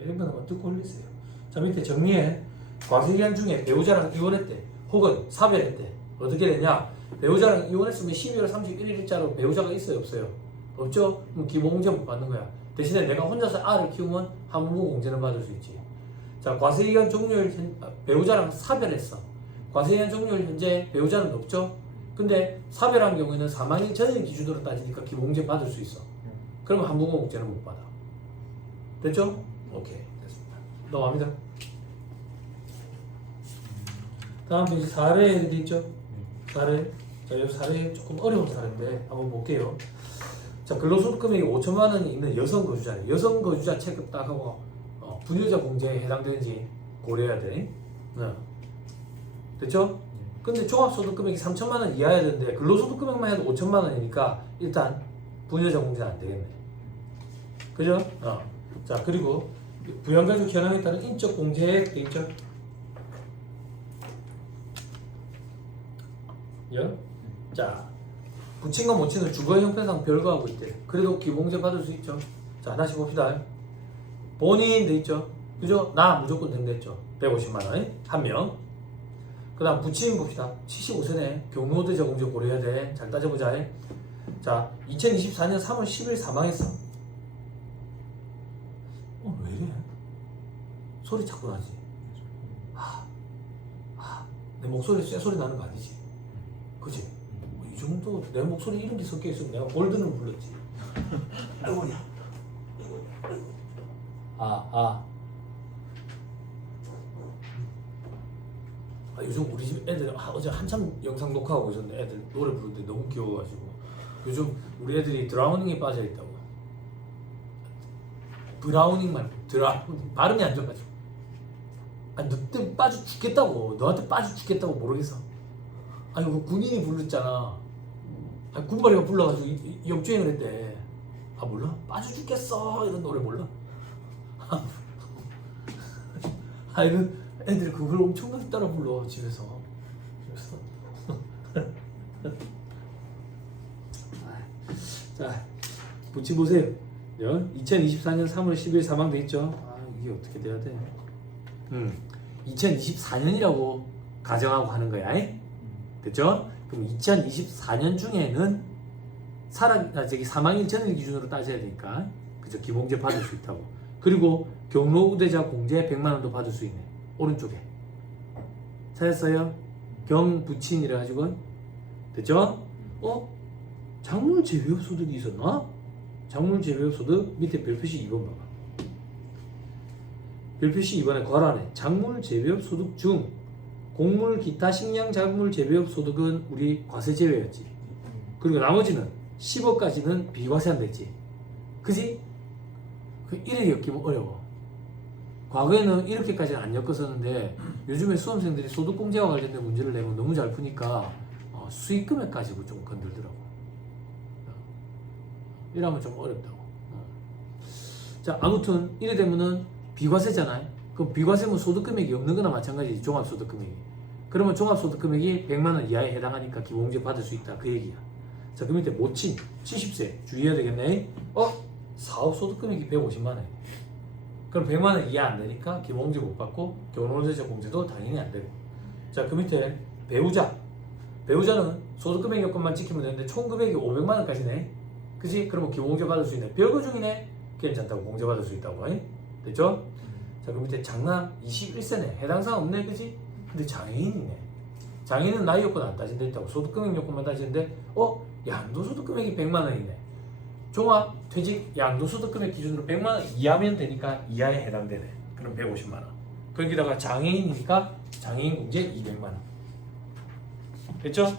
이런 거 한번 듣고 올리세요. 자, 밑에 정리해. 과세기간 중에 배우자랑 이혼했대. 혹은 사별했대. 어떻게 되냐? 배우자랑 이혼했으면 12월 31일자로 배우자가 있어요, 없어요? 없죠? 그럼 기본공제 못 받는 거야. 대신에 내가 혼자서 알을 키우면 한부모 공제는 받을 수 있지. 자, 과세기간 종료일 배우자랑 사별했어. 과세기간 종료일 현재 배우자는 없죠? 근데 사별한 경우에는 사망일 전일 기준으로 따지니까 기본공제 받을 수 있어. 그러면 한부모 공제는 못 받아. 됐죠? 오케이, 됐습니다. 넘어갑니다. 다음 페이지 사례 돼 있죠? 사례. 자, 여기 사례 조금 어려운 사례인데 한번 볼게요. 자, 근로소득금액이 5천만 원이 있는 여성 거주자예요. 여성 거주자 체급 딱 하고 부녀자 공제에 해당되는지 고려해야 돼. 됐죠? 근데 종합소득금액이 3천만 원 이하여야 되는데 근로소득금액만 해도 5천만 원이니까 일단 부녀자 공제는 안 되겠네. 그죠? 자, 그리고 부양가족 현황에 따른 인적 공제액 돼 있죠? 예? 자, 부친과 모친은 주거 형편상 별거하고 있대. 그래도 기본세 받을 수 있죠. 자, 하나씩 봅시다. 본인 돼 있죠. 그죠? 나 무조건 된댔죠. 150만 원. 한 명. 그 다음 부친 봅시다. 75세네. 경로대자 공제 고려해야 돼. 잘 따져보자. 자, 2024년 3월 10일 사망했어. 왜 이래? 소리 자꾸 나지. 내 목소리 쇠소리 나는 거 아니지? 그치? 이 정도 내 목소리 이런 게 섞여 있으면 내가 골든을 불렀지. 아이고야. 요즘 우리 집 애들 어제 한참 영상 녹화하고 있었는데 애들 노래 부르는데 너무 귀여워가지고 요즘 우리 애들이 드라우닝에 빠져 있다고. 드라우닝 발음이 안 좋아가지고. 너 때문에 빠져 죽겠다고. 너한테 빠져 죽겠다고 모르겠어. 이거 군인이 불렀잖아. 군발이가 불러가지고 역주행을 했대. 몰라? 빠져 죽겠어 이런 노래 몰라? 이거 애들이 그걸 엄청나게 따라 불러 집에서. 자, 붙이 보세요. 2024년 3월 10일 사망돼 있죠. 이게 어떻게 돼야 돼? 2024년이라고 가정하고 하는 거야. 됐죠? 그럼 2024년 중에는 사망일 전일 기준으로 따져야 되니까, 그죠? 기본제 받을 수 있다고. 그리고 경로우대자 공제 100만 원도 받을 수 있네. 오른쪽에 찾았어요? 경부친이라 가지고. 됐죠? 작물 재배업 소득이 있었나? 작물 재배업 소득 밑에 별표시 2번 봐봐. 별표시 2번에 괄호안에 작물 재배업 소득 중 곡물 기타 식량 작물 재배업 소득은 우리 과세 제외였지. 그리고 나머지는 10억까지는 비과세 안 됐지. 그지? 그 이래 엮이면 어려워. 과거에는 이렇게까지는 안 엮었었는데 요즘에 수험생들이 소득공제와 관련된 문제를 내면 너무 잘 푸니까 수익금액 가지고 좀 건들더라고. 이러면 좀 어렵다고. 자, 아무튼 이래 되면은 비과세잖아요. 그럼 비과세면 소득금액이 없는 거나 마찬가지지. 종합소득금액이. 그러면 종합소득금액이 100만 원 이하에 해당하니까 기본공제 받을 수 있다. 그 얘기야. 자, 그 밑에 모친 70세 주의해야 되겠네. 사업 소득금액이 150만 원. 그럼 100만 원 이하 안 되니까 기본공제 못 받고 결혼세자 공제도 당연히 안 되고. 자, 그 밑에 배우자는 소득금액 요건만 지키면 되는데 총 금액이 500만 원까지네. 그지? 그러면 기본공제 받을 수 있네. 별거 중이네. 괜찮다고 공제 받을 수 있다고. 됐죠? 자, 그 밑에 장남 21세네. 해당 사항 없네. 그지? 근데 장애인이네. 장애인은 나이 요건 안 따진다 했다고. 소득금액 요건만 따지는데 양도소득금액이 100만 원이네. 종합 퇴직 양도소득금액 기준으로 100만 원 이하면 되니까 이하에 해당되네. 그럼 150만 원. 거기다가 장애인이니까 장애인 공제 200만 원. 됐죠?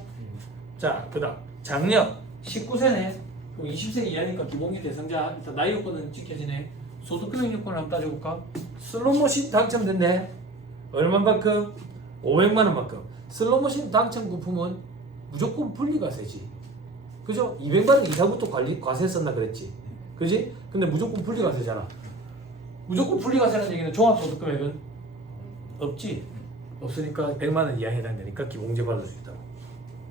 자, 그다음 장녀 19세네. 20세 이하니까 기본기 대상자. 일단 나이 요건은 지켜지네. 소득금액 요건을 한번 따져볼까? 슬롯머신 당첨됐네. 얼마만큼? 500만 원만큼. 슬롯머신 당첨 구품은 무조건 분리과세지. 그죠? 200만 원 이상부터 과세 썼나 그랬지. 그지? 근데 무조건 분리과세잖아. 무조건 분리과세라는 얘기는 종합소득금액은 없지. 없으니까 100만 원 이하 해당되니까 기본공제 받을 수 있다고.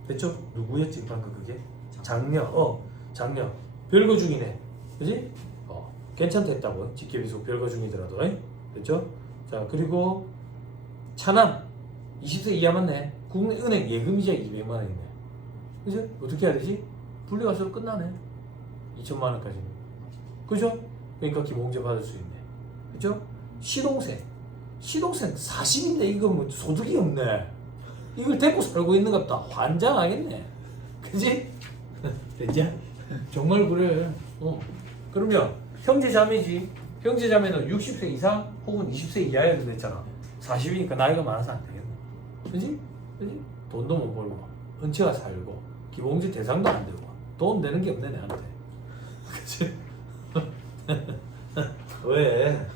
됐죠? 누구였지 방금 그게? 장녀. 장녀. 별거 중이네. 그지? 괜찮댔다고. 직계비속 별거 중이더라도. 됐죠? 자, 그리고 차남 20세 이하 맞네. 국내은행 예금이자 200만 원이네. 그죠? 어떻게 해야 되지? 분리과세로 끝나네. 2천만 원까지는. 그죠? 그러니까 기본공제 받을 수 있네. 그죠? 시동생 40인데 이거 뭐 소득이 없네. 이걸 데리고 살고 있는 것 같다. 환장하겠네. 그지? 됐냐? 정말 그래. 그러면 형제자매지. 형제자매는 60세 이상 혹은 20세 이하여야 됐잖아. 40이니까 나이가 많아서 안 되겠네. 그지? 그지? 돈도 못 벌고 은채가 살고 기본공제 대상도 안 되고 돈 내는 게 없네 내한테. 그치? 왜?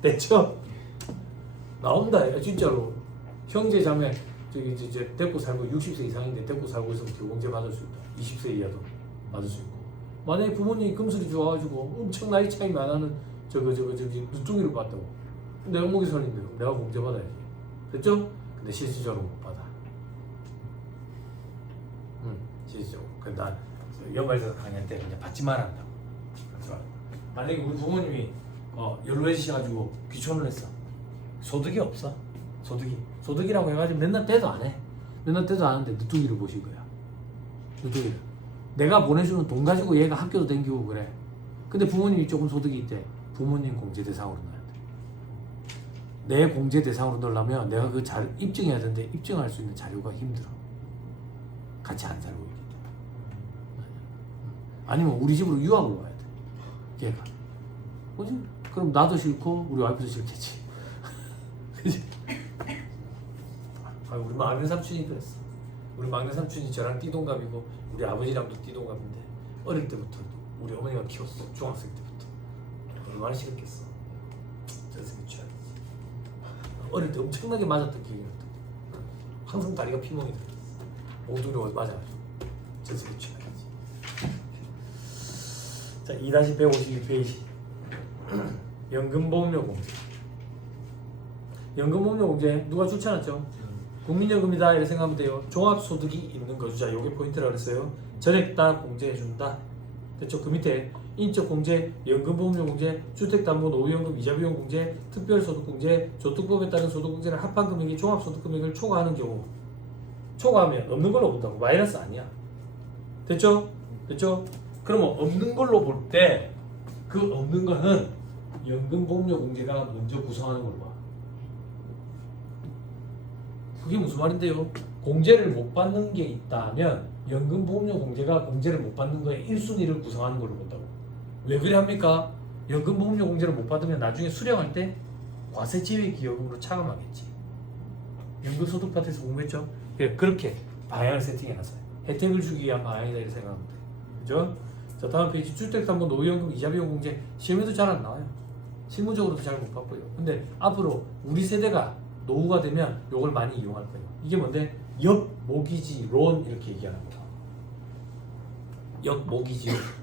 됐죠? 나온다 진짜로. 형제 자매 저기 이제 데리고 살고 60세 이상인데 데리고 살고 있으면 기본공제 받을 수 있다. 20세 이하도 받을 수 있고. 만약에 부모님이 금술이 좋아가지고 엄청 나이 차이 많아는 저기 눈종이를 봤다고. 내가 목이 설린데 내가 공제 받아야지. 됐죠? 근데 실질적으로 못 받아. 실질적으로. 그난 연말에서 강의할 때 그냥 받지 말한다고. 그래서 만약에 우리 부모님이 연로해지셔가지고 귀촌을 했어. 소득이 없어. 소득이라고 해가지고 맨날 떼도 안 해. 맨날 떼도 안 하는데 늦둥이를 보실 거야. 늦둥이를. 내가 보내주는 돈 가지고 얘가 학교도 댕기고 그래. 근데 부모님이 조금 소득이 있대. 부모님 공제 대상으로 넣어야 돼. 내 공제 대상으로 넣으려면 내가 그 자료 입증해야 되는데 입증할 수 있는 자료가 힘들어. 같이 안 살고 있기 때문에. 아니면 우리 집으로 유학을 와야 돼. 얘가. 뭐지? 그럼 나도 싫고 우리 와이프도 싫겠지. 그치? 우리 막내 삼촌이 그랬어. 우리 막내 삼촌이 저랑 띠동갑이고 우리 아버지랑도 띠동갑인데 어릴 때부터 우리 어머니가 키웠어. 중학생 때부터. 얼마나 싫었겠어. 저새끼 취하지. 어릴 때 엄청나게 맞았던 기억이 났다. 항상 다리가 피멍이 들었어. 몽둥이로 맞아가지고. 저새끼 취하지. 자, 2-151페이지. 연금보험료 공제. 연금보험료 공제 누가 추천했죠? 국민연금이다 이렇게 생각하면 돼요. 종합소득이 있는 거주자, 요게 포인트라 그랬어요. 전액 다 공제해준다. 됐죠? 그 밑에 인적공제, 연금보험료 공제, 주택담보 노후연금 이자비용 공제, 특별소득 공제, 저축법에 따른 소득 공제는 합한 금액이 종합소득 금액을 초과하는 경우, 초과하면 없는 걸로 본다고. 마이너스 아니야. 됐죠? 됐죠? 그러면 없는 걸로 볼 때 그 없는 거는 연금보험료 공제가 먼저 구성하는 걸로 봐. 그게 무슨 말인데요? 공제를 못 받는 게 있다면 연금보험료 공제가 공제를 못 받는 거에 1순위를 구성하는 걸로 본다고. 왜 그래 합니까? 연금보험료 공제를 못 받으면 나중에 수령할 때 과세지회기여금으로 차감하겠지. 연금소득 파트에서 공부했죠? 그렇게 방향을 세팅해놨어요. 혜택을 주기 위한 방향이다 이렇게 생각하면 돼. 그죠? 자, 다음 페이지. 주택담보 노후연금 이자비용 공제 시험에도 잘 안 나와요. 실무적으로도 잘 못 받고요. 근데 앞으로 우리 세대가 노후가 되면 이걸 많이 이용할 거예요. 이게 뭔데? 역모기지론 이렇게 얘기하는 거야.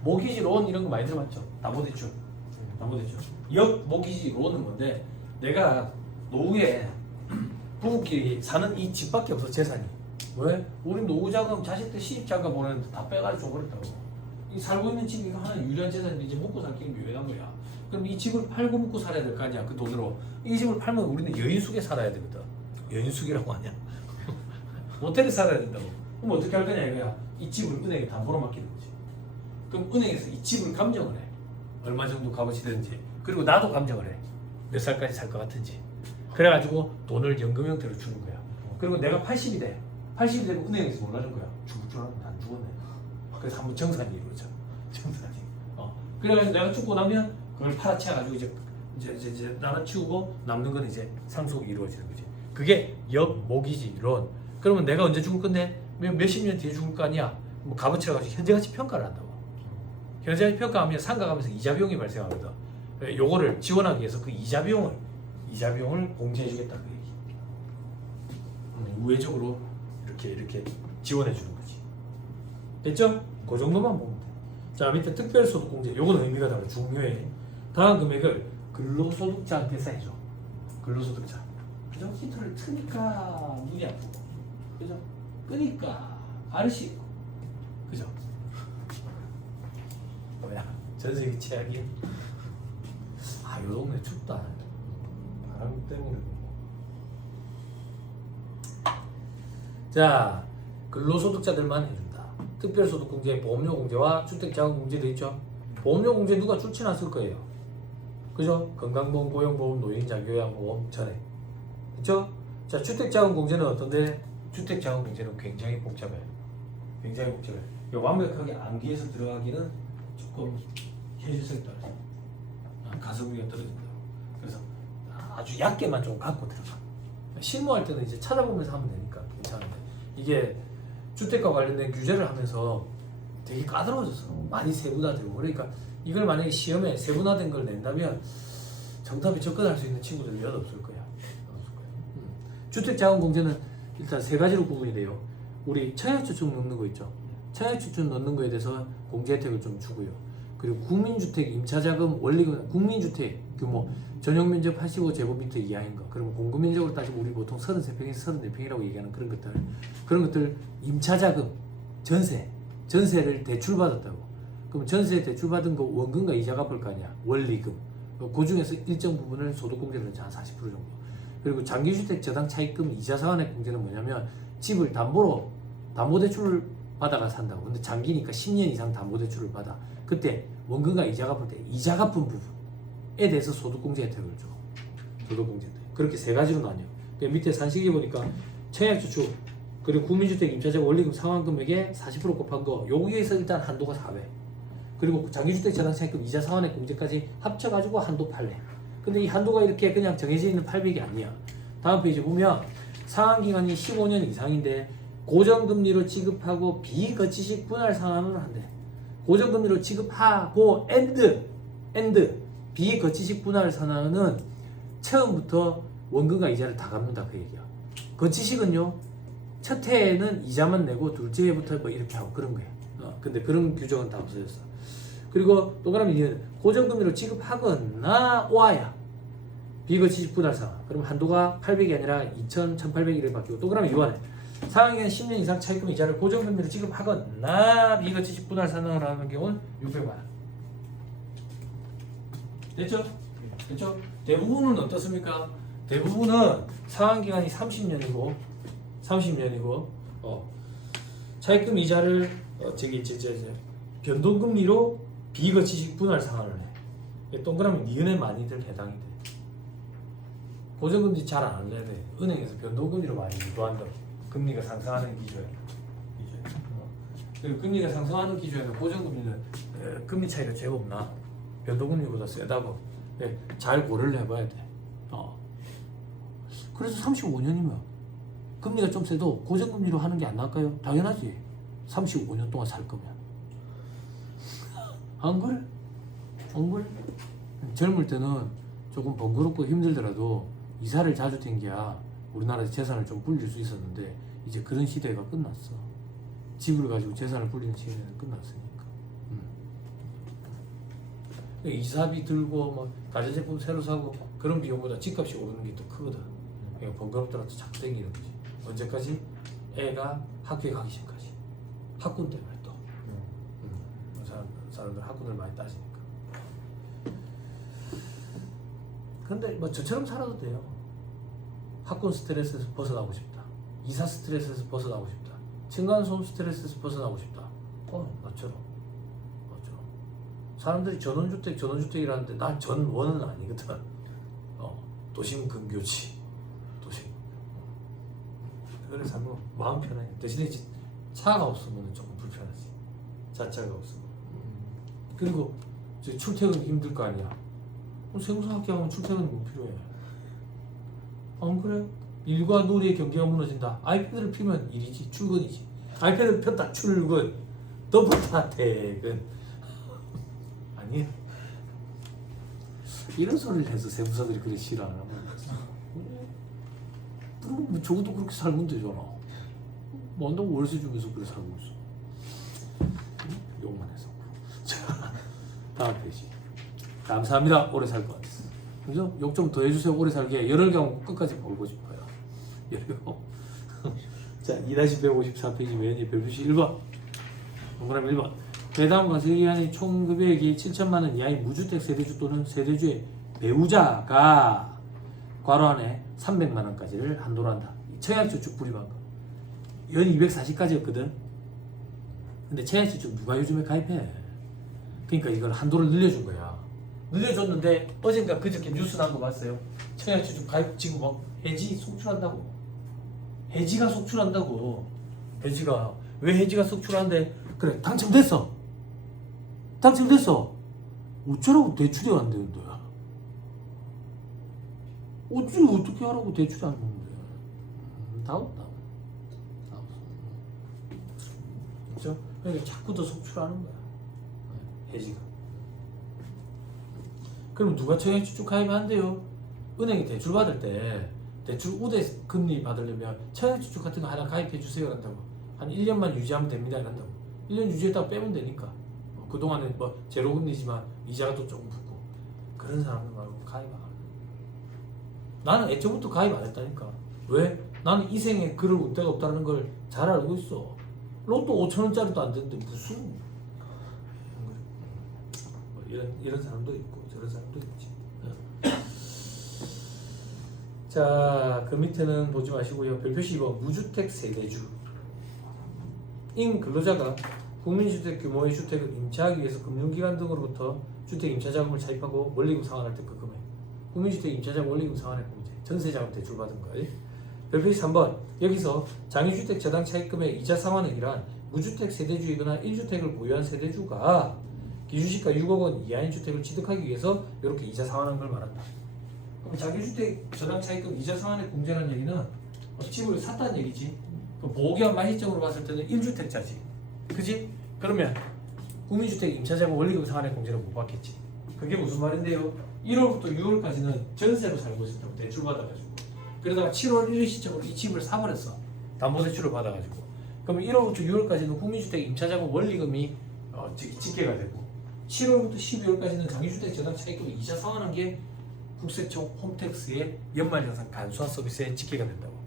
모기지론 이런 거 많이 들어봤죠? 담보대출. 역모기지론은 뭔데? 내가 노후에 부부끼리 사는 이 집밖에 없어. 재산이. 왜? 우리 노후자금 자식들 시집장가 보내는데 다 빼가지고 줘버렸다고. 이 살고 있는 집이 하나 유일한 재산인데 이제 먹고 살기는 묘연한 거야. 그럼 이 집을 팔고 먹고 살아야 될 거 아니야. 그 돈으로. 이 집을 팔면 우리는 여인숙에 살아야 되거든. 여인숙이라고 하냐? 모텔에 살아야 된다고. 그럼 어떻게 할 거냐 이거야. 이 집을 은행에 담보로 맡기는 거지. 그럼 은행에서 이 집을 감정을 해. 얼마 정도 값어치 되는지. 그리고 나도 감정을 해. 몇 살까지 살 것 같은지. 그래가지고 돈을 연금 형태로 주는 거야. 그리고 내가 80이 돼. 80이 되면 은행에서 몰라준 거야. 죽을 줄 알았는데 안 죽었네. 그래서 한번 정산이 이루어져. 정산이. 그래가지고 내가 죽고 나면 그걸 팔아치워가지고 이제 나눠치우고 남는 건 이제 상속이 이루어지는 거지. 그게 역모기지론. 그러면 내가 언제 죽을 건데 몇십 년 뒤에 죽을 거 아니야. 뭐 값어치를 가지고 현재가치 평가를 한다고. 현재가치 평가하면 상가가면서 이자 비용이 발생하거든. 요거를 지원하기 위해서 그 이자 비용을 공제해주겠다 그 얘기. 우회적으로 이렇게 지원해 주는 거지. 됐죠? 그 정도만 보면 돼. 자, 밑에 특별소득 공제. 요거는 의미가 달라. 중요해. 다음 금액을 근로소득자한테서 해줘. 근로소득자. 그죠? 히터를 트니까 눈이 아프고. 그죠? 끄니까 알씨 있고. 그죠? 뭐야? 전세기 최악이야? 아, 요 동네 춥다. 바람 때문에. 자, 근로소득자들만 해준다. 특별소득 공제, 보험료 공제와 주택자금 공제 돼 있죠. 보험료 공제 누가 출신했을 거예요. 그죠? 건강보험, 고용보험, 노인자, 요양보험 전에. 그죠? 자, 주택자금 공제는 어떤데? 주택자금 공제는 굉장히 복잡해. 굉장히 복잡해. 완벽하게 암기해서 들어가기는 조금 현실성이 떨어져. 가성비가 떨어진다. 그래서 아주 얕게만 좀 갖고 들어가. 실무할 때는 이제 찾아보면서 하면 되니까 괜찮은데 이게 주택과 관련된 규제를 하면서 되게 까다로워졌어. 많이 세분화되고. 그러니까 이걸 만약에 시험에 세분화된 걸 낸다면 정답에 접근할 수 있는 친구들이 몇 없을 거야. 주택자금공제는 일단 세 가지로 구분이 돼요. 우리 청약저축 넣는 거 있죠. 청약저축 넣는 거에 대해서 공제 혜택을 좀 주고요. 그리고 국민주택 임차자금 원리금 국민주택 규모 전용면적 85제곱미터 이하인 거. 그러면 공급면적으로 따지면 우리 보통 33평에서 34평이라고 얘기하는 그런 것들 임차자금 전세 전세를 대출받았다고. 그럼 전세 대출받은 거 원금과 이자 갚을 거 아니야. 원리금. 그 중에서 일정 부분을 소득공제를 한 40% 정도. 그리고 장기주택 저당 차입금 이자 상환액 공제는 뭐냐면 집을 담보대출을 받아가 산다고. 근데 장기니까 10년 이상 담보대출을 받아. 그때 원금과 이자 갚을 때 이자 갚은 부분에 대해서 소득공제 혜택을 줘. 소득공제 혜택. 그렇게 세 가지로 나뉘어. 밑에 산식에 보니까 청약저축 그리고 국민주택 임차재고 원리금 상환금액에 40% 곱한 거 여기에서 일단 한도가 4배. 그리고 장기주택 저당 차입금 이자 상환액 공제까지 합쳐가지고 한도 8배. 근데 이 한도가 이렇게 그냥 정해져 있는 800이 아니야. 다음 페이지 보면 상환기간이 15년 이상인데 고정금리로 지급하고 비거치식 분할 상환을 한대. 고정금리로 지급하고 and 비거치식 분할 상환은 처음부터 원금과 이자를 다 갚는다 그 얘기야. 거치식은요 첫 해에는 이자만 내고 둘째 해부터 뭐 이렇게 하고 그런 거예요. 근데 그런 규정은 다 없어졌어. 그리고 동그라미 뒤에는 고정금리로 지급하거나 와야 비거치식 분할 상환. 그럼 한도가 800이 아니라 2,800이 바뀌고 동그라미 요한에 상환기간 10년 이상 차입금 이자를 고정금리로 지급하거나 비거치식 분할 상환을 하는 경우는 600만 원. 됐죠? 됐죠? 대부분은 어떻습니까? 대부분은 상환기간이 30년이고 차입금 이자를 변동금리로 비거치식 분할 상환을 해. 동그라미 니은에 많이들 해당이 돼. 고정금리 잘 안 할래 돼. 은행에서 변동금리로 많이 유도한다고. 금리가 상승하는 기조에. 그리고 금리가 상승하는 기조에는 고정금리는 금리 차이가 제법 나. 변동금리보다 세다고. 잘 고려를 해봐야 돼. 그래서 35년이면 금리가 좀 세도 고정금리로 하는 게 안 나을까요? 당연하지. 35년 동안 살 거면. 안 그래? 안 그래? 젊을 때는 조금 번거롭고 힘들더라도 이사를 자주 댕겨야 우리나라에서 재산을 좀 불릴 수 있었는데 이제 그런 시대가 끝났어. 집을 가지고 재산을 불리는 시대는 끝났으니까. 이사비 들고 뭐 가전제품 새로 사고 그런 비용보다 집값이 오르는 게 더 크거든. 그러니까 번거롭더라도 자꾸 땡기는 거지. 언제까지? 애가 학교에 가기 전까지. 학군 때문에 또. 사람들 학군을 많이 따지니까. 근데 뭐 저처럼 살아도 돼요. 학군 스트레스에서 벗어나고 싶다. 이사 스트레스에서 벗어나고 싶다. 층간소음 스트레스에서 벗어나고 싶다. 나처럼. 사람들이 전원주택이라는데 난 전원은 아니거든. 도심 근교지. 도심. 그래서 한번 마음 편해. 대신에 차가 없으면 조금 불편하지. 자차가 없으면. 그리고 출퇴근 힘들 거 아니야. 세무사학교 하면 출퇴근이 뭐 필요해. 안 그래? 일과 놀이의 경계가 무너진다. 아이패드를 피면 일이지. 출근이지. 아이패드를 폈다. 출근. 덮었다. 퇴근. 아니 이런 소리를 해서 세무사들이 그렇게 싫어하나 그럼 저것도 그렇게 살면 되잖아. 뭐 한다고 월세 주면서 그렇게 살고 있어. 욕만 해서. 자, 다음 페이지. 감사합니다. 오래 살 것 같았어. 그죠? 욕 좀 더 해주세요. 오래 살게. 열흘경 끝까지 벌고 싶어요. 열흘경. 자, 2-154페이지 메뉴 별표시 1번. 동그라미 1번. 배당 과세기간이 총 금액이 7천만 원 이하의 무주택 세대주 또는 세대주의 배우자가 괄호 안에 300만 원까지를 한도로 한다. 청약저축 불입한 거. 연 240까지였거든. 근데 청약저축 누가 요즘에 가입해? 그러니까 이걸 한도를 늘려준 거야. 늘려줬는데 어젠가 그저께 뉴스 난 거 봤어요? 청약저축 가입 지금 막 해지 속출한다고. 해지가 속출한다고. 해지가 왜 해지가 속출하는데? 그래 당첨됐어. 어쩌라고 대출이 안 되는데? 어떻게 하라고 대출이 안 되는데? 다음. 그렇죠? 그러니까 자꾸 더 속출하는 거야. 해지가. 그럼 누가 청약저축 가입한대요? 은행이 대출 받을 때 대출 우대 금리 받으려면 청약저축 같은 거 하나 가입해 주세요 한다고. 한 1년만 유지하면 됩니다 이런다고. 1년 유지했다가 빼면 되니까. 그동안은 뭐 제로금리지만 이자가 또 조금 붙고. 그런 사람들 말고 가입 안 해. 나는 애초부터 가입 안 했다니까. 왜? 나는 이 생에 그럴 운대가 없다는 걸 잘 알고 있어. 로또 5,000원짜리도 안 되는데 무슨 뭐 이런 사람도 있고 저런 사람도 있지. 자, 그 밑에는 보지 마시고요. 별표시 2번 무주택 세대주. 인 근로자가 국민주택 규모의 주택을 임차하기 위해서 금융기관 등으로부터 주택 임차자금을 차입하고 원리금 상환할 때 그 금액. 국민주택 임차자금 원리금 상환의 공제. 전세자금 대출받은 거. 별표시 3번 여기서 장애주택 저당 차입금의 이자 상환액이란 무주택 세대주이거나 1주택을 보유한 세대주가 기준시가 6억 원 이하인 주택을 취득하기 위해서 이렇게 이자 상환한 걸 말한다. 장애주택 저당 차입금 이자 상환액 공제라는 얘기는 집을 샀다는 얘기지. 보호기한 시점으로 봤을 때는 1주택자지. 그지? 그러면 국민주택 임차자금 원리금 상환액 공제를 못 받겠지. 그게 무슨 말인데요? 1월부터 6월까지는 전세로 살고 있었다고 대출 받아가지고 그러다가 7월 1일 시점으로 이 집을 사버렸어. 담보대출을 받아가지고. 그러면 1월부터 6월까지는 국민주택 임차자금 원리금이 집계가 되고 7월부터 12월까지는 장애주택 저당 차입금 이자 상환한 게 국세청 홈택스의 연말정산 간소화 서비스에 집계가 된다고.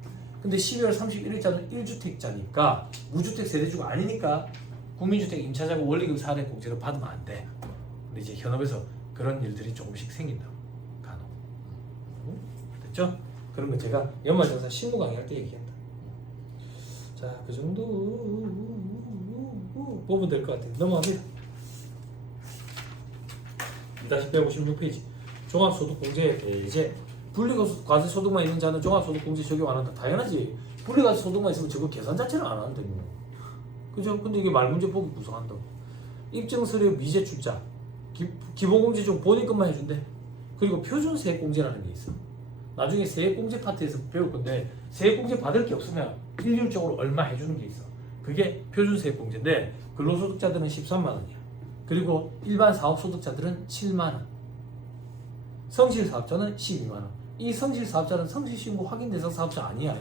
근데 12월 31일자는 1주택자니까 무주택 세대주가 아니니까 국민주택 임차자금 원리금 상환액 공제를 받으면 안 돼. 근데 이제 현업에서 그런 일들이 조금씩 생긴다고. 간혹. 됐죠? 그런 거 제가 연말정산 실무 강의할 때 얘기한다. 자, 그 정도 보면 될 것 같아요. 넘어갑니다. 2-156페이지 종합소득공제 배제. 분리과세소득만 있는 자는 종합소득공제 적용 안 한다. 당연하지. 분리과세소득만 있으면 저거 계산 자체를 안 하는데 뭐. 그죠? 근데 이게 말문제 보기 구성한다고. 입증서류 미제 출자. 기본공제 중 본인것만 해준대. 그리고 표준세액공제라는 게 있어. 나중에 세액공제 파트에서 배울 건데 세액공제 받을 게 없으면 일률적으로 얼마 해주는 게 있어. 그게 표준세액공제인데 근로소득자들은 13만 원이야. 그리고 일반 사업소득자들은 7만 원. 성실사업자는 12만 원. 이 성실사업자는 성실신고 확인대상 사업자 아니야.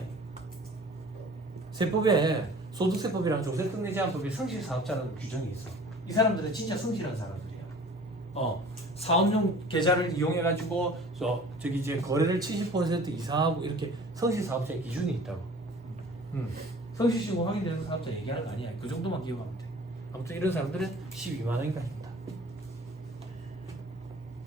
세법에 소득세법이랑 조세특례제한법에 성실사업자라는 규정이 있어. 이 사람들은 진짜 성실한 사람들이야. 사업용 계좌를 이용해가지고 저기 이제 거래를 70% 이상하고 이렇게 성실사업자의 기준이 있다고. 성실신고 확인되는 사업자 얘기하는 거 아니야. 그 정도만 기억하면 돼. 아무튼 이런 사람들은 12만 원인가 합니다.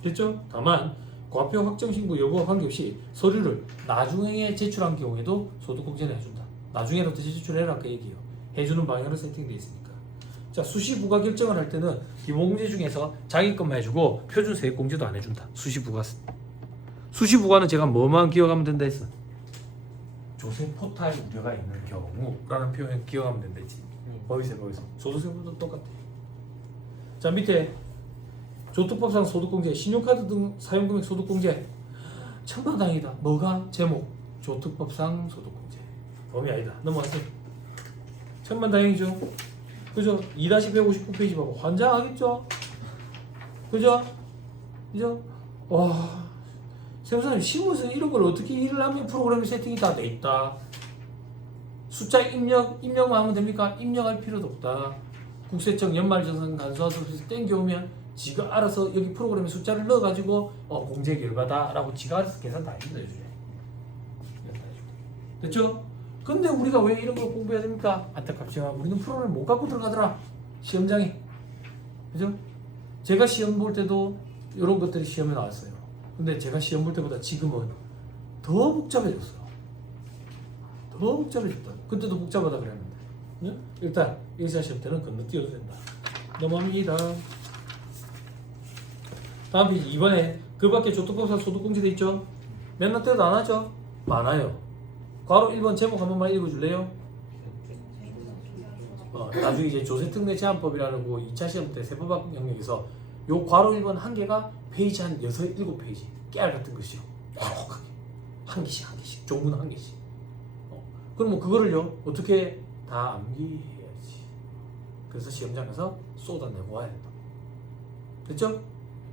됐죠? 다만 과표 확정신고 여부와 관계없이 서류를 나중에 제출한 경우에도 소득공제를 해준다. 나중에라도 제출해라 그 얘기예요. 해주는 방향으로 세팅되어 있으니까. 자, 수시부과 결정을 할 때는 기본공제 중에서 자기 것만 해주고 표준세액공제도 안 해준다. 수시부과는 제가 뭐만 기억하면 된다 했어. 조세 포탈 우려가 있는 경우라는 표현 기억하면 된다지. 법에서 소득세법도 똑같아. 자, 밑에 조특법상 소득공제, 신용카드 등 사용금액 소득공제. 천만다행이다. 뭐가? 제목 조특법상 소득공제. 범위 아니다. 넘어가세요. 천만다행이죠. 그죠? 2-159페이지 보고 환장하겠죠? 그죠? 와, 세무사님 신문서 이런 걸 어떻게 일을 하면 프로그램 세팅이 다 돼 있다. 숫자 입력만 하면 됩니까? 입력할 필요도 없다. 국세청 연말정산 간소화 서비스 땡겨오면 지가 알아서 여기 프로그램에 숫자를 넣어가지고 공제 결과다라고 지가 알아서 계산 다 해준다. 됐죠? 근데 우리가 왜 이런 걸 공부해야 됩니까? 안타깝지만 우리는 프로그램 못 갖고 들어가더라. 시험장에. 그죠? 제가 시험 볼 때도 이런 것들이 시험에 나왔어요. 근데 제가 시험 볼 때보다 지금은 더 복잡해졌어. 더 복잡해졌다. 그때도 복잡하다 그랬는데. 네? 일단 1차 시험 때는 건너뛰어도 된다. 넘어갑니다. 다음 페이지. 이번에 그 밖에 조특법상 소득공제 돼 있죠? 몇몇 때도 안 하죠? 많아요. 괄호 1번 제목 한 번만 읽어줄래요? 나중에 이제 조세특례 제한법이라는 거 2차 시험 때 세법학 영역에서 요 괄호 1번 한 개가 페이지 한 6, 7페이지 깨알 같은 것이요. 괄호하게 한 개씩 조문 한 개씩. 그러면 그거를요 어떻게 다 암기해야지. 그래서 시험장에서 쏟아내고 와야 된다. 됐죠?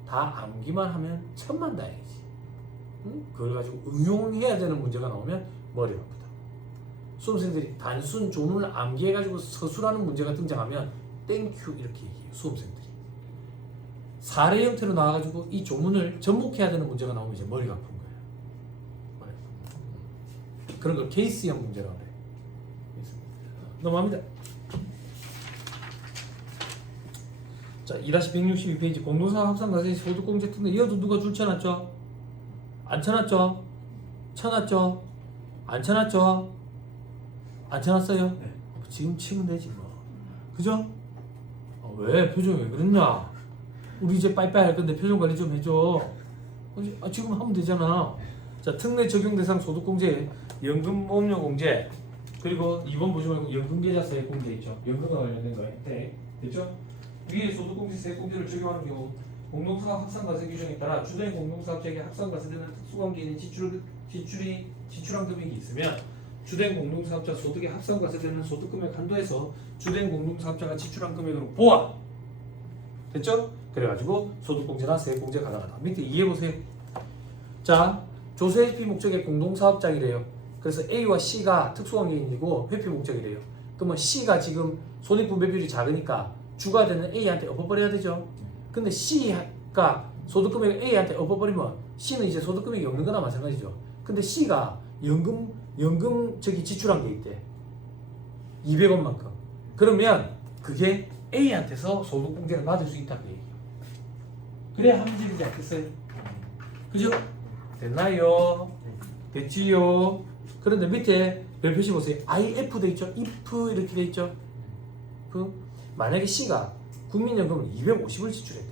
다 암기만 하면 천만다행이지. 그걸 가지고 응용해야 되는 문제가 나오면 머리가 아프다. 수험생들이 단순 조문을 암기해가지고 서술하는 문제가 등장하면 땡큐 이렇게 얘기해요. 수험생들이 사례 형태로 나와가지고 이 조문을 접목해야 되는 문제가 나오면 이제 머리가 아픈 거예요. 머리가 아픈 그런 걸 케이스형 문제라고 해요. 넘어갑니다. 자, 2-162페이지 공동사업 합산과세 소득공제 특례 이어도 누가 줄 쳐놨죠? 안 쳐놨죠? 쳐놨죠? 안 쳐놨죠? 안 쳐놨어요? 네. 지금 치면 되지 뭐. 그죠? 왜 표정이 왜 그랬냐? 우리 이제 빠이빠이 할 건데 표정 관리 좀 해줘. 지금 하면 되잖아. 자, 특례 적용 대상 소득공제, 연금보험료공제, 그리고 2번 보지 말고 연금계좌세 공제 있죠. 연금과 관련된 거 혜택 됐죠? 위에 소득공제 세액공제를 적용하는 경우 공동사업 합산과세 규정에 따라 주된 공동사업자에게 합산과세되는 특수관계인 지출한 금액이 있으면 주된 공동사업자 소득에 합산과세되는 소득금액 한도에서 주된 공동사업자가 지출한 금액으로 보아. 됐죠? 그래가지고 소득공제나 세액공제 가능하다. 밑에 이해보세요. 자, 조세회피 목적의 공동사업장이래요. 그래서 A와 C가 특수관계인이고 회피 목적이래요. 그러면 C가 지금 손익분배비율이 작으니까 주가 되는 A한테 엎어버려야 되죠. 근데 C가 소득금액을 A한테 엎어버리면 C는 이제 소득금액이 없는 거나 마찬가지죠. 근데 C가 연금 지출한 게 있대. 200원만큼. 그러면 그게 A한테서 소득공제를 받을 수 있다는 얘기예요. 그래야 합리적이지 않겠어요? 그죠? 됐나요? 됐지요? 그런데 밑에 별표시 보세요. IF 돼 있죠? if 이렇게 돼 있죠? 만약에 C가 국민연금을 250을 지출했대.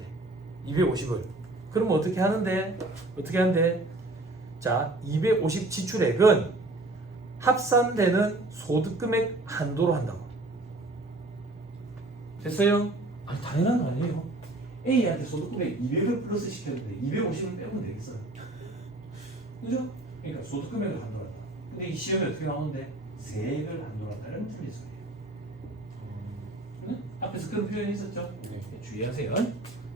250을. 그러면 어떻게 하는데? 자, 250 지출액은 합산되는 소득금액 한도로 한다고. 됐어요? 아니, 당연한 거 아니에요. A한테 소득금액 200을 플러스 시켰는데 250을 빼면 되겠어요. 그죠? 그러니까 소득금액을 한도로 한다. 근데 이 시험에 어떻게 나오는데? 세액을 한도로 한다는 틀린 소리예요. 응? 앞에서 그런 표현이 있었죠? 네. 주의하세요.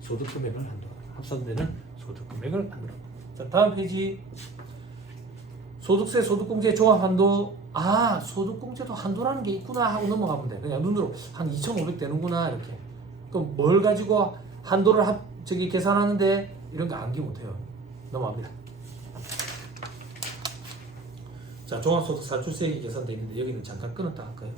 소득금액을 한도로 한다. 합산되는 소득금액을 한도로 한다. 자, 다음 페이지. 소득세, 소득공제 종합한도. 아, 소득공제도 한도라는 게 있구나 하고 넘어가면 돼. 그냥 눈으로 한 2,500 되는구나 이렇게. 그럼 뭘 가지고 한도를 계산하는데 이런 거 암기 못해요. 넘어갑니다. 자, 종합소득 산출세액이 계산되어 있는데 여기는 잠깐 끊었다 할까요?